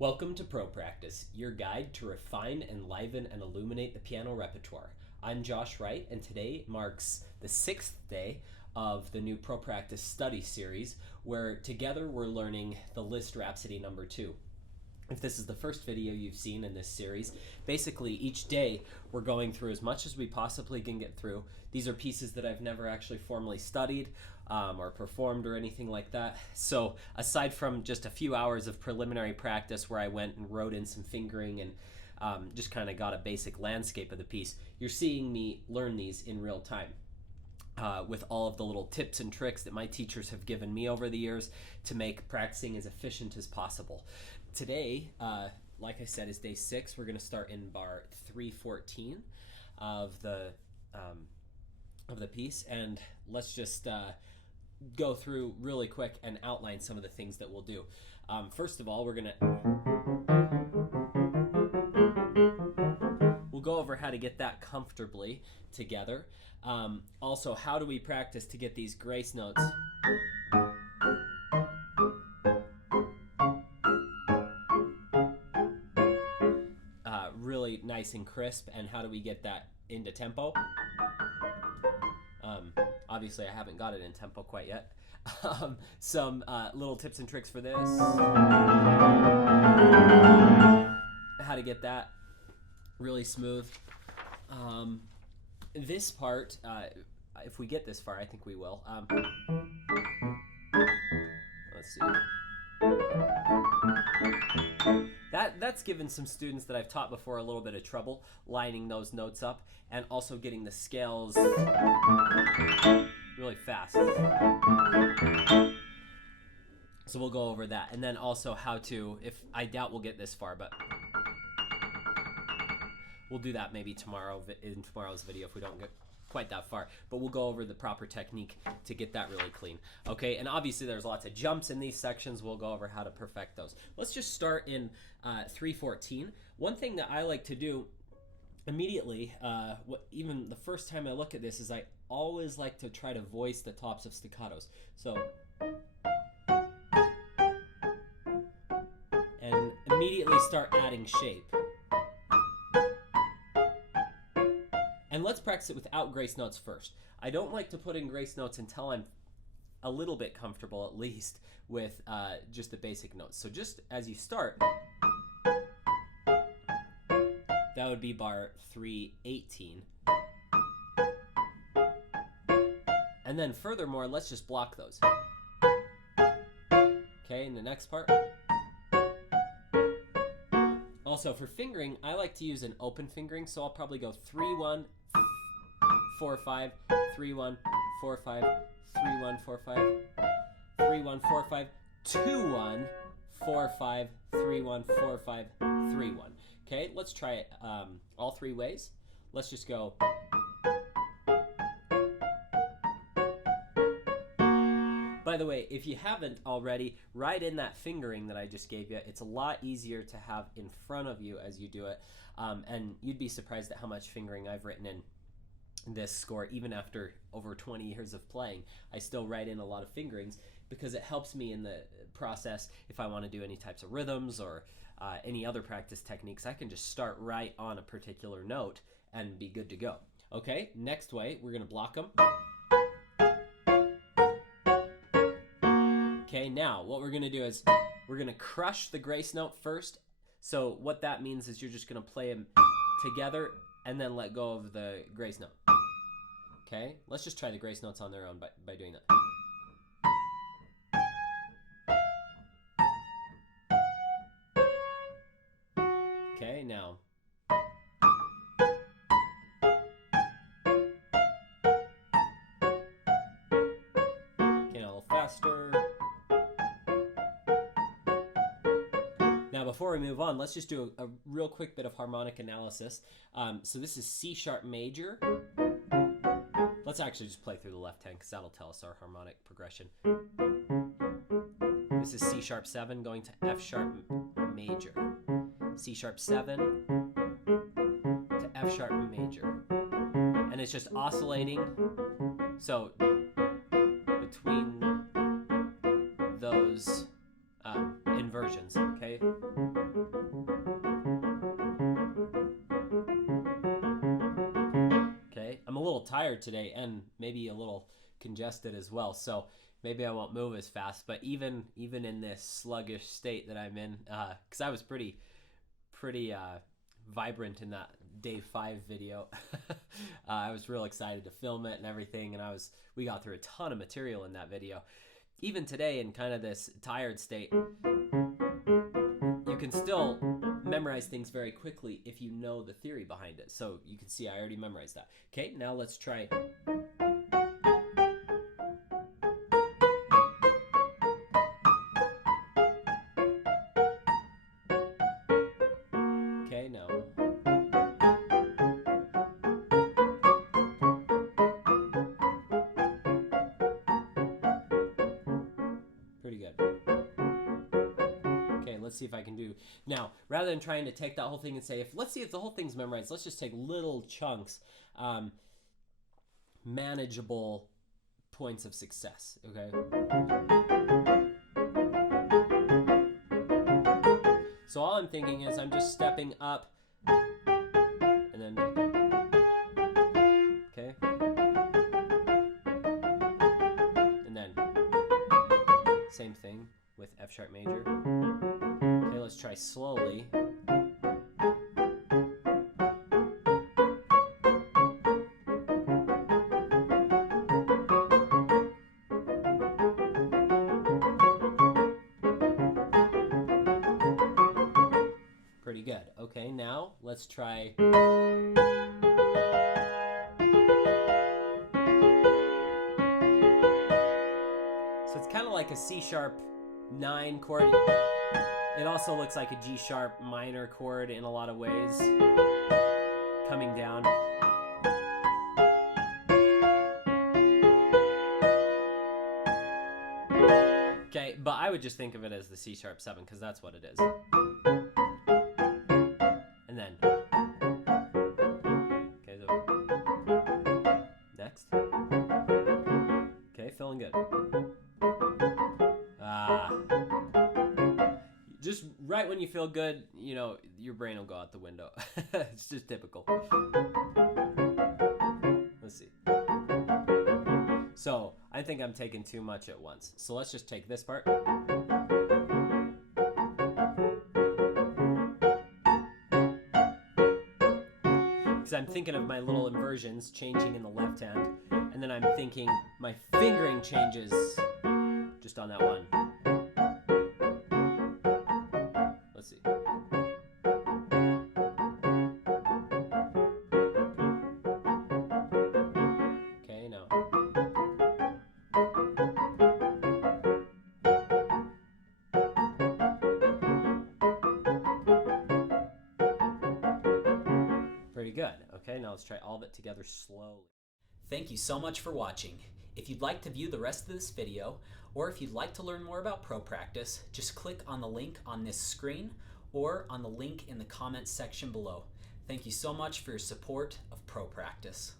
Welcome to ProPractice, your guide to refine, enliven, and illuminate the piano repertoire. I'm Josh Wright, and today marks the 6th day of the new ProPractice study series, where together we're learning the Liszt Rhapsody No.2. If this is the first video you've seen in this series, basically each day we're going through as much as we possibly can get through. These are pieces that I've never actually formally studied or performed or anything like that. So aside from just a few hours of preliminary practice where I went and wrote in some fingering and just kind of got a basic landscape of the piece, you're seeing me learn these in real time. With all of the little tips and tricks that my teachers have given me over the years to make practicing as efficient as possible. Today, like I said, is day 6. We're going to start in bar 314 of the piece, and let's just go through really quick and outline some of the things that we'll do. First of all, we'll go over how to get that comfortably together. Also, how do we practice to get these grace notes really nice and crisp, and how do we get that into tempo? Obviously, I haven't got it in tempo quite yet. Some little tips and tricks for this. How to get that really smooth. This part, if we get this far, I think we will. Let's see. That's given some students that I've taught before a little bit of trouble, lining those notes up and also getting the scales really fast. So we'll go over that. And then also how to, if I doubt we'll get this far, but we'll do that maybe tomorrow in tomorrow's video if we don't get quite that far, but we'll go over the proper technique to get that really clean. Okay, and obviously there's lots of jumps in these sections. We'll go over how to perfect those. Let's just start in 314. One thing that I like to do immediately, even the first time I look at this, is I always like to try to voice the tops of staccatos. So, and immediately start adding shape. And let's practice it without grace notes first. I don't like to put in grace notes until I'm a little bit comfortable, at least, with just the basic notes. So just as you start, that would be bar 318. And then furthermore, let's just block those. Okay, in the next part. Also, for fingering, I like to use an open fingering, so I'll probably go 3-1, 4-5, 3-1, 4-5, 3-1, 4-5, 3-1, 4-5, 2-1, 4-5, 3-1, 4-5, 3-1. Okay, let's try it all 3 ways. Let's just go. By the way, if you haven't already, write in that fingering that I just gave you. It's a lot easier to have in front of you as you do it, and you'd be surprised at how much fingering I've written in this score. Even after over 20 years of playing, I still write in a lot of fingerings because it helps me in the process. If I want to do any types of rhythms or any other practice techniques, I can just start right on a particular note and be good to go. Okay, next way, we're going to block them. Okay, now what we're going to do is we're going to crush the grace note first. So what that means is you're just going to play them together and then let go of the grace note. Okay, let's just try the grace notes on their own by doing that. Okay, now. Okay, now a little faster. Now, before we move on, let's just do a real quick bit of harmonic analysis. So this is C sharp major. Let's actually just play through the left hand because that'll tell us our harmonic progression. This is C sharp 7 going to F sharp major. C sharp 7 to F sharp major. And it's just oscillating. So between those inversions, okay? tired today and maybe a little congested as well. So maybe I won't move as fast. But even in this sluggish state that I'm in, because I was pretty vibrant in that day 5 video. I was real excited to film it and everything, and we got through a ton of material in that video. Even today, in kind of this tired state, you can still memorize things very quickly if you know the theory behind it. So you can see I already memorized that. Okay, now let's try. Okay, now. Pretty good. Okay, let's see if I can do. Now, rather than trying to take that whole thing and say, let's see if the whole thing's memorized, let's just take little chunks, manageable points of success, okay? So all I'm thinking is I'm just stepping up, and then, okay? And then, same thing with F sharp major. Okay, let's try slowly. Pretty good. Okay, now let's try. So it's kind of like a C sharp 9 chord. It also looks like a G sharp minor chord in a lot of ways, coming down. Okay, but I would just think of it as the C sharp 7 because that's what it is. And then, okay, so next. Okay, feeling good. Just right when you feel good, you know, your brain will go out the window. It's just typical. Let's see. So I think I'm taking too much at once. So let's just take this part. Because I'm thinking of my little inversions changing in the left hand. And then I'm thinking my fingering changes just on that one. Let's see. Okay, now. Pretty good. Okay, now let's try all of it together slowly. Thank you so much for watching. If you'd like to view the rest of this video, or if you'd like to learn more about ProPractice, just click on the link on this screen or on the link in the comments section below. Thank you so much for your support of ProPractice.